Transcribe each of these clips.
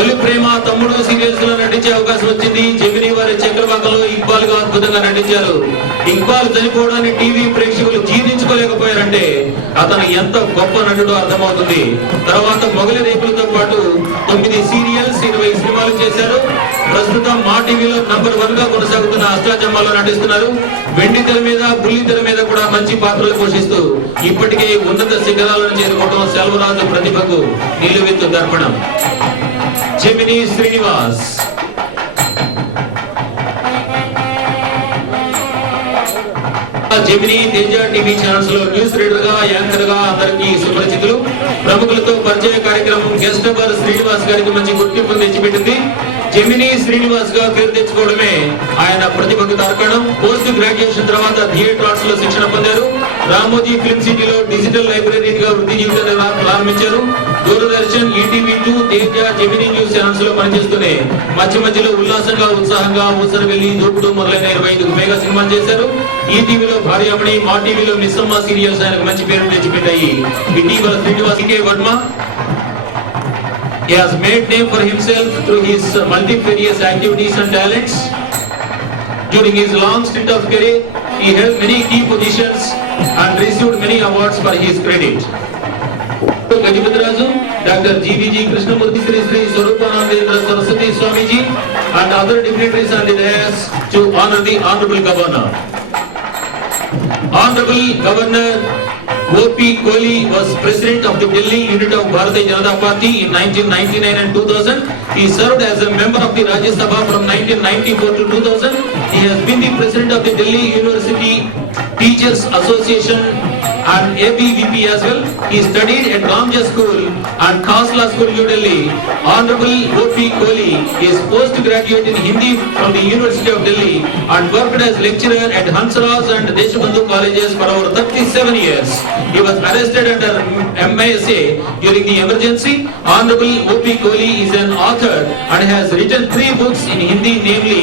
తొలి ప్రేమ తమ్ముడు సీరియల్స్ లో నటించే అవకాశం వచ్చింది. జమినీ వారి చక్రవాకంలో ఇక్బాల్ గా అద్భుతంగా నటించారు. ఇక్బాల్ చనిపోవడాన్ని టీవీ ప్రేక్షకులు జీర్ణించుకోలేకపోయారంటే అతను ఎంత గొప్ప నటుడో అర్థమవుతుంది. తర్వాత మొగలి రేపులతో పాటు 9 సీరియల్స్ 20 సినిమాలు చేశారు. ప్రస్తుతం మా టీవీలో నంబర్ 1 గా కొనసాగుతున్న అష్టాచమ్మాలో నటిస్తున్నారు. వెండి తెర మీద బుల్లి తెర మీద కూడా మంచి పాత్రలు పోషిస్తూ ఇప్పటికే ఉన్నత శిఖరాలను చేరుకోవడం సెల్వరాజు ప్రతిభకు నిలువెత్తు దర్పణం. Gemini Srinivas Gemini Teja TV channels లో న్యూస్ రీడర్ గా యాంకర్ గా అందరికీ సుపరిచితులు. ప్రముఖులతో పరిచయ కార్యక్రమం గెస్ట్ అవర్ శ్రీనివాస్ గారికి మంచి గుర్తింపు తెచ్చిపెట్టింది. జెమినీ శ్రీనివాస్ గా పేరు తెచ్చుకోవడమే ఆయన ప్రతిభకు తార్కాణం. పోస్ట్ గ్రాడ్యుయేషన్ తర్వాత థియేటర్ ఆర్ట్స్ లో శిక్షణ పొందారు. రామోజీ ఫిల్మ్ సిటీలో డిజిటల్ లైబ్రరీగా వృత్తి జీవితాన్ని ప్రారంభించారు. Doordarshan, ETV two, Teja, Gemini news channels లో పనిచేస్తూనే మధ్య మధ్యలో ఉల్లాసంగా ఉత్సాహంగా ఊసర వెళ్లి దూకుడు మొదలైన 25కు పైగా సినిమాలు చేశారు. ఈటీవీలో భార్యామణి, మా టీవీలో మిస్సమ్మ సీరియల్స్ ఆయనకు మంచి పేరు తెచ్చిపెట్టాయి. ఇటీవల శ్రీనివాస్ కే Varma he has made name for himself through his multifarious activities and talents. During his long stint of career, he held many key positions and received many awards for his credit. Gajapati Dr. GVG Krishnamurthy Sri Sri Swarupanandendra Saraswati Swamiji and other dignitaries on the dais to honor the Honorable Governor. Honorable Governor O.P. Kohli was president of the Delhi unit of Bharatiya Janata Party in 1999 and 2000. He served as a member of the Rajya Sabha from 1994 to 2000. He has been the president of the Delhi University Teachers Association and ABVP as well. He studied at Ramjas School and Khasla School, New Delhi. Honorable O.P. Kohli is postgraduate in Hindi from the University of Delhi and worked as lecturer at Hansraj and Deshbandhu colleges for over 37 years. He was arrested under MISA during the emergency. Honorable O.P. Kohli is an author and has written 3 books in Hindi, namely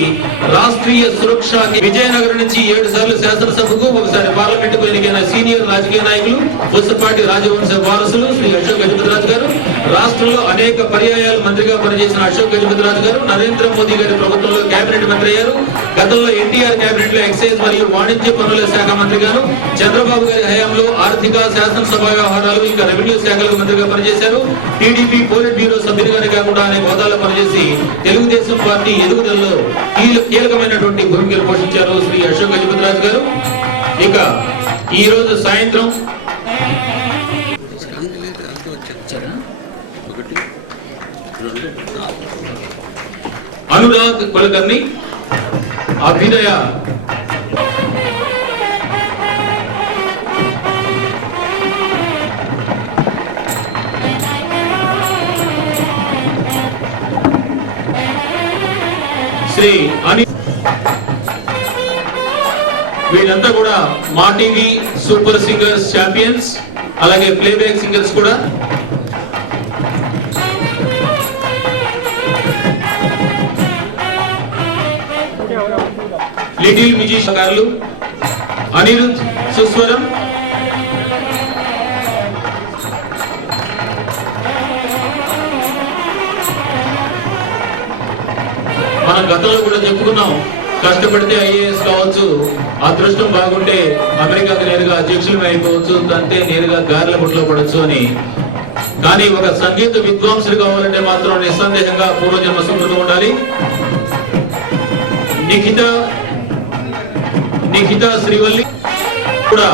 Rashtriya Suraksha. Vijayanagar నుంచి 7 సార్లు శాసనసభకు, ఒకసారి పార్లమెంటుకు ఎన్నికైన senior రాజకీయ నాయకులు, పుస్తపాటి రాజవంశ వారసులు శ్రీ అశోక్ గజపతిరాజు గారు. రాష్ట్రంలో అనేక పర్యాయాలు మంత్రిగా పనిచేసిన అశోక్ గజపతిరాజు గారు నరేంద్ర మోదీ గారి ప్రభుత్వంలో కేబినెట్ మంత్రి అయ్యారు. గతంలో ఎన్టీఆర్ కేబినెట్ లో ఎక్సైజ్ మరియు వాణిజ్య పన్నుల శాఖ మంత్రిగాను, చంద్రబాబు గారి హయాంలో ఆర్థిక, శాసనసభ వ్యవహారాలు ఇంకా రెవెన్యూ శాఖలకు మంత్రిగా పనిచేశారు. టీడీపీ పోలిట్ బ్యూరో సభ్యునిగానే కాకుండా అనేక హోదాలో పనిచేసి తెలుగుదేశం పార్టీ ఎదుగుదలలో కీలకమైనటువంటి భూమికలు పోషించారు శ్రీ అశోక్ గజపతిరాజు గారు. ఇక ఈ రోజు సాయంత్రం అనురాగ్ కులకర్ణి అభ్యుదయ శ్రీ అని వీళ్ళంతా కూడా మా టీవీ సూపర్ సింగర్స్ ఛాంపియన్స్, అలాగే ప్లేబ్యాక్ సింగర్స్ కూడా. లిటిల్ మ్యూజిషియన్లు అనిరుద్ సుస్వరం, మనం గతంలో కూడా చెప్పుకున్నాం, కష్టపడితే ఐఏఎస్ కావచ్చు, అదృష్టం బాగుంటే అమెరికాకు నేరుగా అధ్యక్షులు అయిపోవచ్చు, అంతే నేరుగా గారెల బుట్లో పడవచ్చు అని. కానీ ఒక సంగీత విద్వాంసులు కావాలంటే మాత్రం నిస్సందేహంగా పూర్వజన్మ సుకృతం ఉండాలి. నిఖిత శ్రీవల్లి కూడా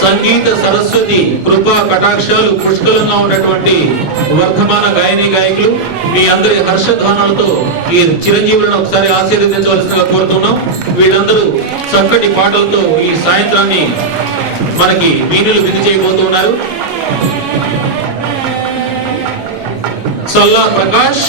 సంగీత సరస్వతి కృపా కటాక్షాలు పుష్కలంగా ఉన్నటువంటి వర్ధమాన గాయని గాయకులు. మీ అందరి హర్షధ్వానాలతో ఈ చిరంజీవులను ఒకసారి ఆశీర్వదించవలసిందిగా కోరుతున్నాం. వీళ్ళందరూ చక్కటి పాటలతో ఈ సాయంత్రాన్ని మనకి వీణులు విధి చేయబోతున్నారు. సల్లా ప్రకాష్,